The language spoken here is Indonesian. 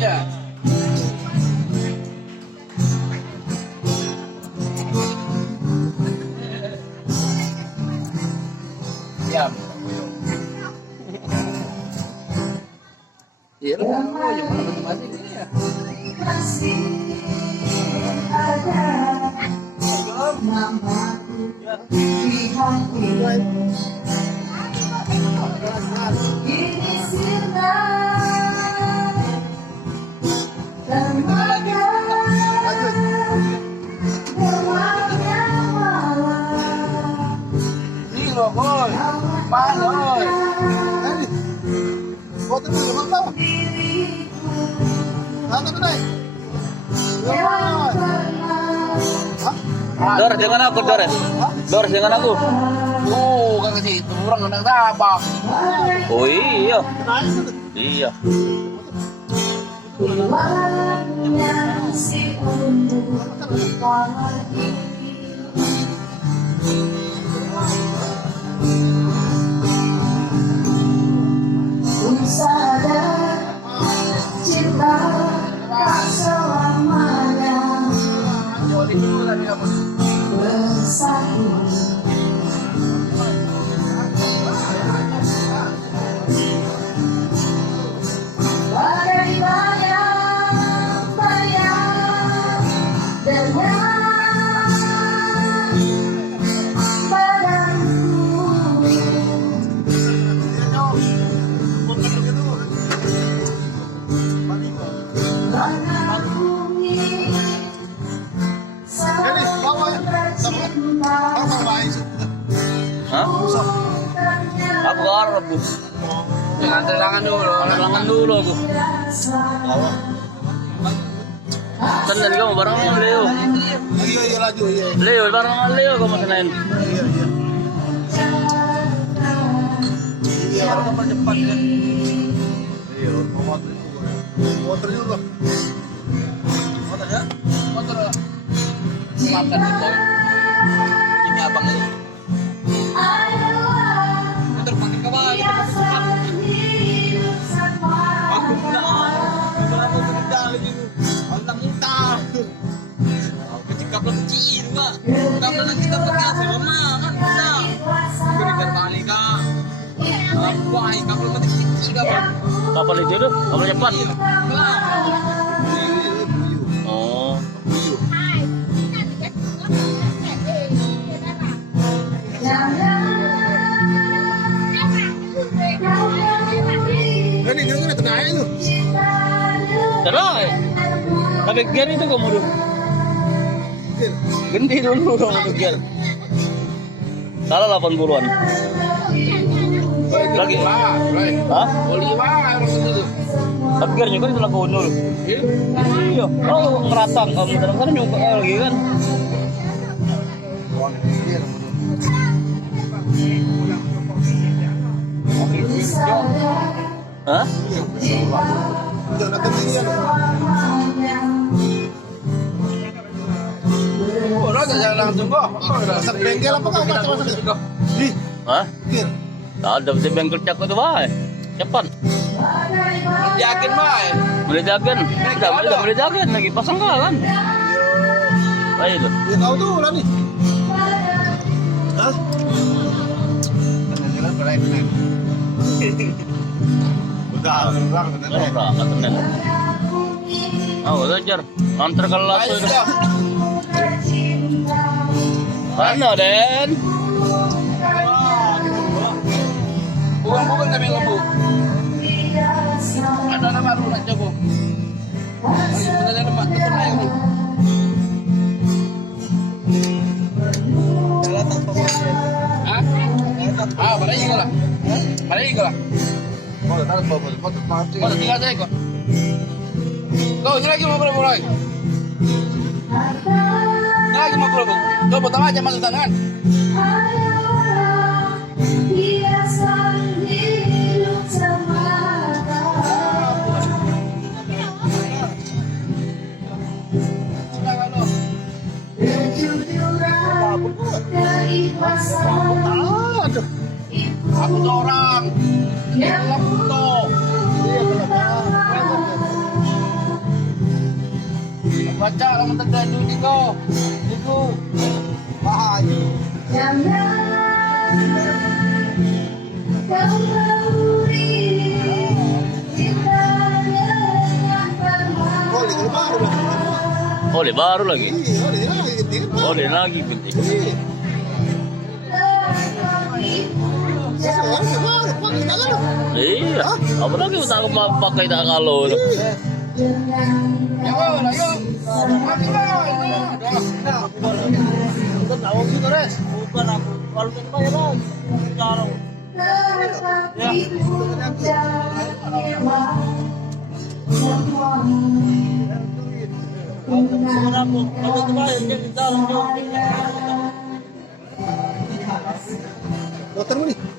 Iya. Diam. Iya, lu yang mana masih ini ya? Masih ada namaku di hati. Ini sinar tenaga berwarna malam. Ini loh, boy. Mana, boy? Foto dulu, mantap. Mantap, Nay. Dor, jangan aku, Dor. Dor, jangan aku. Tuh, kan ke situ orang nggak tabak. Oh iya. Iya. Warnanya si ungu lagi. Ku sadar cinta tak selamanya Joli dulu tadi kamu. bersatu. Bagai bayang-bayang dengan badanku. Langit bumi Jadi, bawa ya. cinta. Bawa baik. Hah? Aku ke Arab, Bu. Jangan terlangan dulu. Langan dulu aku. Bawa. Senen kamu bareng sama Leo. Iya, iya laju, iya. Leo, bareng sama Leo kamu senin. Iya, iya. Iya, orang kapal cepat kan. Iya, motor juga. Motor ya? Motor ya? Maafkan itu. Ini abang ini. Motor makin ke bawah. Aku bilang, aku berdali gitu. Muntah-muntah. Ketika kecil juga. Kamu nanti dapat hasil rumah kan bisa. Berikan balik kak. Wah, kamu nanti kecil kamu. Kapal itu tuh, kapal cepat. Iya. Oh. Ini kira-kira tenang itu. Terus. Tapi gear itu kamu dulu. Ganti dulu kamu tuh gear. Salah 80-an. Lagi. Hah? Oliva harus itu. Tapi gearnya kan itu lagu dulu. Iya. Oh, meratang kamu kadang-kadang juga lagi kan. Hah? Jangan ketinggian. Oh, lo jangan langsung kok. Masak bengkel apa kau masak? Ih, Hah? kir. Ada di bengkel cak itu bae. Cepat. Yakin bae. Beli jagen. Udah beli jagen lagi pasang kan. Ayo tuh. Ya kau tuh lah nih. Hah? Udah, Ora, katenen. Oh, belajar. Antar kelas Ayo itu. sudah. Mana, Den? Bukan kami lembu. Ada nama lu nak jago. Ada nama tetap naik lu. Hah? Ah, pada ini lah. Pada ini lah. Pada tinggal saya kok. Kau ini lagi mau mulai. Ini lagi mau pulang. Kau pertama aja masuk sana kan? Aduh. Aku seorang. Aku tuh. Baca lang magdagdag dito. Dito. Bahay. Jangan kau beri cintanya yang permata. Oli baru lagi. Iya, oli lagi gede. Oli lagi penting. Iya. Sekarang baru pakai tangan. Iya. Apa lagi tak pakai tak kalau. Iya. Ayo, ayo. Bukan awak gitu res. Bukan aku. Kalau kita bayar lagi. Sekarang. Bukan aku. Kalau kita bayar jadi sekarang. Dokter mau nih.